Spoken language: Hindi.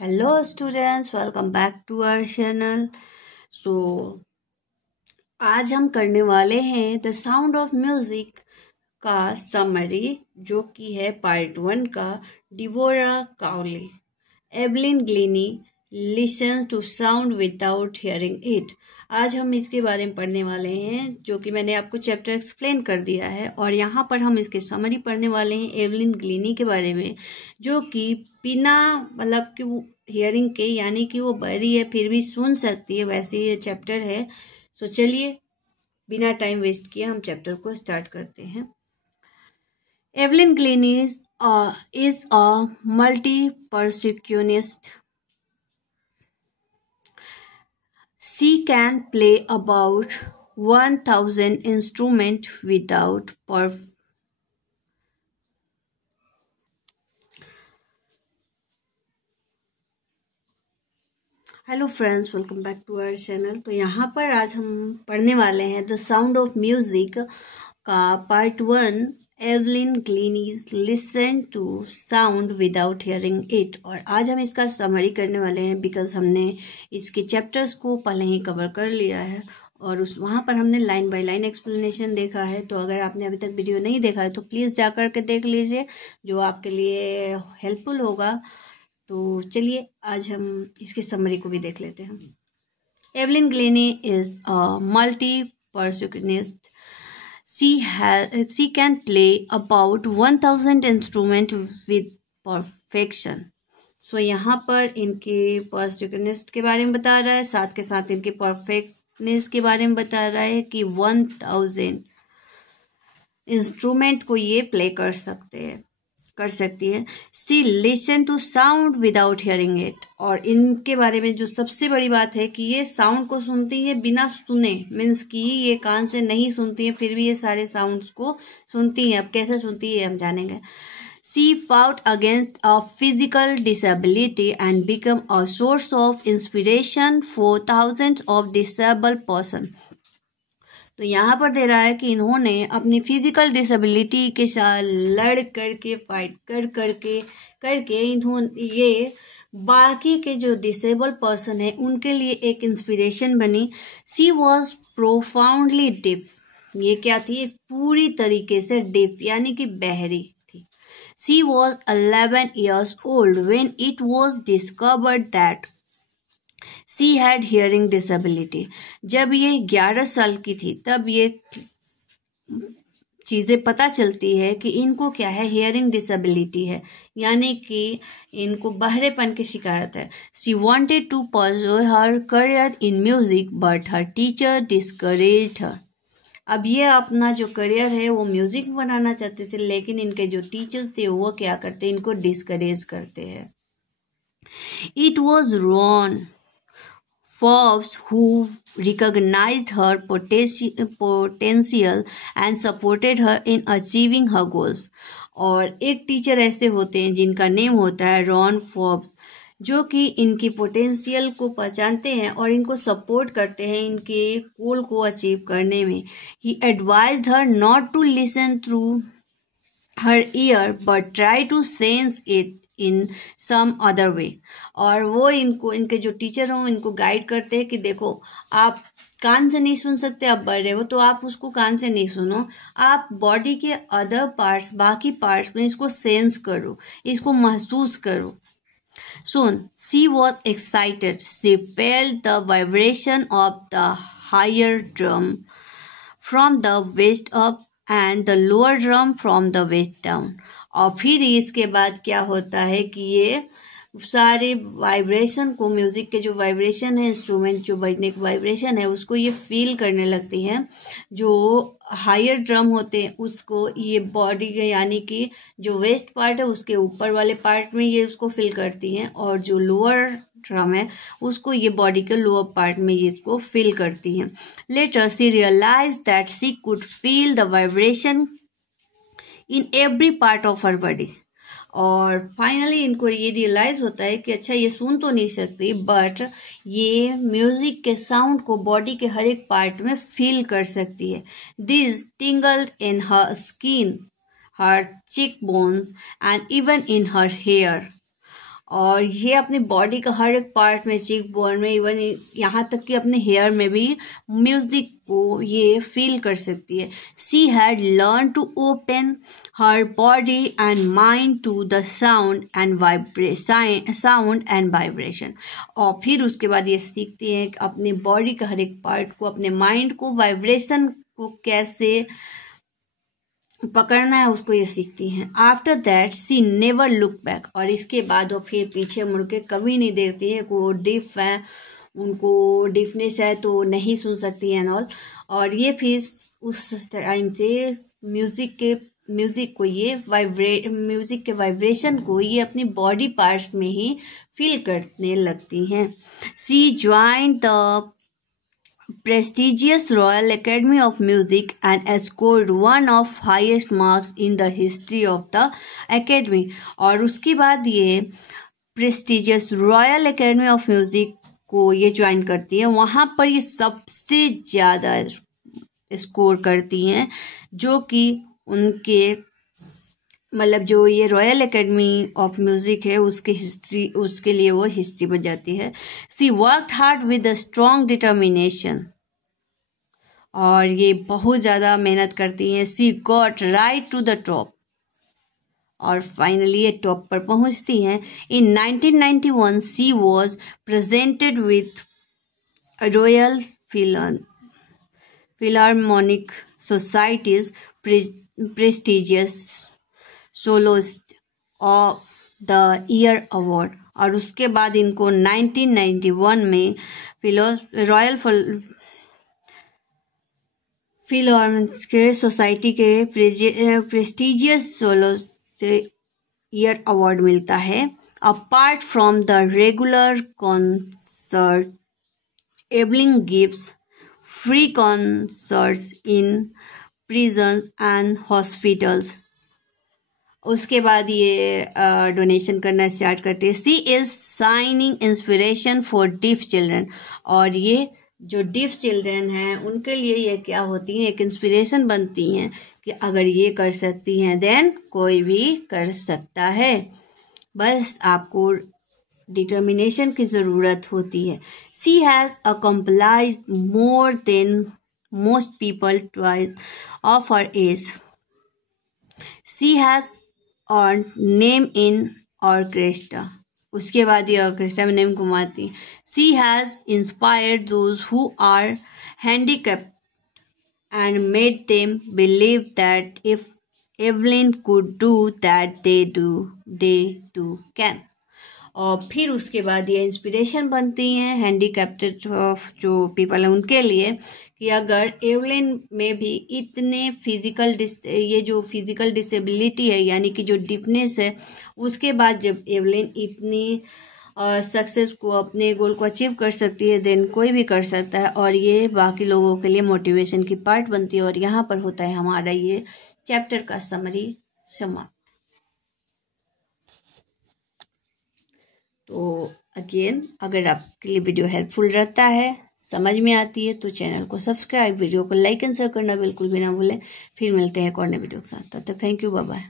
Hello students, welcome back to our channel. So आज हम करने वाले हैं द साउंड ऑफ म्यूजिक का समरी, जो कि है पार्ट 1 का। Deborah Cowley, Evelyn Glennie listen to sound without hearing it. आज हम इसके बारे में पढ़ने वाले हैं, जो कि मैंने आपको चैप्टर एक्सप्लेन कर दिया है, और यहाँ पर हम इसके समरी पढ़ने वाले हैं एवलिन ग्लीनी के बारे में, जो कि बिना मतलब कि वो हियरिंग के, यानी कि वो बहरी है फिर भी सुन सकती है, वैसे ये चैप्टर है। सो चलिए बिना टाइम वेस्ट किए हम चैप्टर को स्टार्ट करते हैं। Evelyn Glennie is a multi-percussionist. She can play about 1,000 instruments without hello friends, welcome back to our channel. तो यहाँ पर आज हम पढ़ने वाले हैं द साउंड ऑफ म्यूजिक का part 1, Evelyn Glennie's listen to sound without hearing it. और आज हम इसका समरी करने वाले हैं, बिकॉज हमने इसके चैप्टर्स को पहले ही कवर कर लिया है, और वहाँ पर हमने लाइन बाय लाइन एक्सप्लेनेशन देखा है। तो अगर आपने अभी तक वीडियो नहीं देखा है तो प्लीज़ जा कर के देख लीजिए, जो आपके लिए हेल्पफुल होगा। तो चलिए आज हम इसकी समरी को भी देख लेते हैं। Evelyn Glennie is a multi-percussionist. She can play about 1,000 instruments with perfection. So यहाँ पर इनके परक्यूशनिस्ट के बारे में बता रहा है, साथ के साथ इनके परफेक्टनेस के बारे में बता रहा है कि 1,000 इंस्ट्रूमेंट को ये प्ले कर सकती है। She listen to sound without hearing it. और इनके बारे में जो सबसे बड़ी बात है कि ये साउंड को सुनती है बिना सुने, मीन्स कि ये कान से नहीं सुनती है, फिर भी ये सारे साउंड्स को सुनती है। अब कैसे सुनती है हम जानेंगे। She fought against a physical disability and become a source of inspiration for thousands of disabled person. तो यहाँ पर दे रहा है कि इन्होंने अपनी फिजिकल डिसेबिलिटी के साथ लड़ करके, फाइट करके इन्होंने ये बाकी के जो डिसेबल पर्सन है उनके लिए एक इंस्पिरेशन बनी। सी वॉज प्रोफाउंडली डिफ। ये क्या थी? पूरी तरीके से डिफ, यानी कि बहरी थी। She was 11 years old when it was discovered that she had hearing disability. जब ये 11 साल की थी तब ये चीज़ें पता चलती है कि इनको क्या है, हियरिंग डिसेबिलिटी है, यानी कि इनको बहरेपन की शिकायत है। She wanted to pursue her career in music but her teacher discouraged her. अब ये अपना जो करियर है वो म्यूजिक बनाना चाहते थे, लेकिन इनके जो टीचर्स थे वो क्या करते, इनको डिस्करेज करते हैं। It was Ron Forbes, who recognized her potential and supported her in achieving her goals. और एक टीचर ऐसे होते हैं जिनका नेम होता है रॉन फोर्ब्स, जो कि इनकी पोटेंशियल को पहचानते हैं और इनको सपोर्ट करते हैं इनके गोल को अचीव करने में। He advised her not to listen through her ear but try to sense it in some other way. और वो इनके जो टीचर हों इनको गाइड करते हैं कि देखो, आप कान से नहीं सुन सकते, आप बढ़ रहे हो तो आप उसको कान से नहीं सुनो, आप बॉडी के अदर पार्ट्स, बाकी पार्ट्स में इसको सेंस करो, इसको महसूस करो। Soon she was excited. She felt the vibration of the higher drum from the waist up and the lower drum from the waist down. और फिर इसके बाद क्या होता है कि ये सारे वाइब्रेशन को, म्यूज़िक के जो वाइब्रेशन है, इंस्ट्रूमेंट जो बजने की वाइब्रेशन है, उसको ये फील करने लगती हैं। जो हायर ड्रम होते हैं उसको ये बॉडी के, यानी कि जो वेस्ट पार्ट है उसके ऊपर वाले पार्ट में ये उसको फील करती हैं, और जो लोअर ड्रम है उसको ये बॉडी के लोअर पार्ट में ये इसको फील करती हैं। Later she realise that she could feel the vibration in every part of her body. और फाइनली इनको ये रियलाइज़ होता है कि अच्छा, ये सुन तो नहीं सकती, बट ये म्यूज़िक के साउंड को बॉडी के हर एक पार्ट में फील कर सकती है। This टिंगल्ड in her skin, her cheek bones and even in her hair. और ये अपनी बॉडी का हर एक पार्ट में, चीक बोन में, इवन यहाँ तक कि अपने हेयर में भी म्यूजिक को ये फील कर सकती है. She had learn to open her body and mind to the sound and vibration. और फिर उसके बाद ये सीखती हैं कि अपनी बॉडी का हर एक पार्ट को, अपने माइंड को, वाइब्रेशन को कैसे पकड़ना है उसको ये सीखती हैं. After that she never look back. और इसके बाद वो फिर पीछे मुड़ के कभी नहीं देखती है. वो डिफ है, उनको डिफनेस है तो नहीं सुन सकती है एंड ऑल. और ये फिर उस टाइम से म्यूज़िक के वाइब्रेशन को ये अपनी बॉडी पार्ट्स में ही फील करने लगती हैं. She joined the prestigious Royal Academy of Music and scored one of highest marks in the history of the academy. और उसके बाद ये prestigious Royal Academy of Music को ये ज्वाइन करती है. वहाँ पर ये सबसे ज़्यादा स्कोर करती हैं, जो कि उनके मतलब जो ये रॉयल एकेडमी ऑफ म्यूज़िक है उसके लिए वो हिस्ट्री बन जाती है. She worked hard with a strong determination. और ये बहुत ज़्यादा मेहनत करती हैं. She got right to the top. और फाइनली ये टॉप पर पहुंचती हैं. In 1991 she was presented with Royal Philharmonic Society's prestigious soloist of the year award. और उसके बाद इनको 1991 में रॉयल फिलारमोनिक सोसाइटी के प्रेस्टिजियस सोलोस्ट ईयर अवार्ड मिलता है. Apart from the regular concert, Evelyn gives free concerts in prisons and hospitals. उसके बाद ये डोनेशन करना स्टार्ट करते हैं. She is shining inspiration for deaf children. और ये जो डिफ चिल्ड्रन हैं उनके लिए ये क्या होती हैं, एक इंस्पिरेशन बनती हैं कि अगर ये कर सकती हैं देन कोई भी कर सकता है. बस आपको डिटर्मिनेशन की ज़रूरत होती है. She has accomplished more than most people twice of her age. She has और नेम इन ऑर्केस्ट्रा. उसके बाद ये ऑर्केस्ट्रा में नेम घुमाती. She has inspired those who are handicapped and made them believe that if Evelyn could do that they too can. और फिर उसके बाद ये इंस्पिरेशन बनती हैं हैंडीकैप्टेड जो पीपल हैं उनके लिए, कि अगर एवलिन में भी इतने ये जो फिज़िकल डिसेबिलिटी है यानी कि जो डिफनेस है, उसके बाद जब एवलिन इतनी सक्सेस को, अपने गोल को अचीव कर सकती है देन कोई भी कर सकता है. और ये बाकी लोगों के लिए मोटिवेशन की पार्ट बनती है. और यहाँ पर होता है हमारा ये चैप्टर का समरी समाप्त. तो अगेन अगर आपके लिए वीडियो हेल्पफुल रहता है, समझ में आती है, तो चैनल को सब्सक्राइब, वीडियो को लाइक एंड शेयर करना बिल्कुल भी ना भूलें. फिर मिलते हैं एक और नए वीडियो के साथ. तब तक थैंक यू, बाय बाय.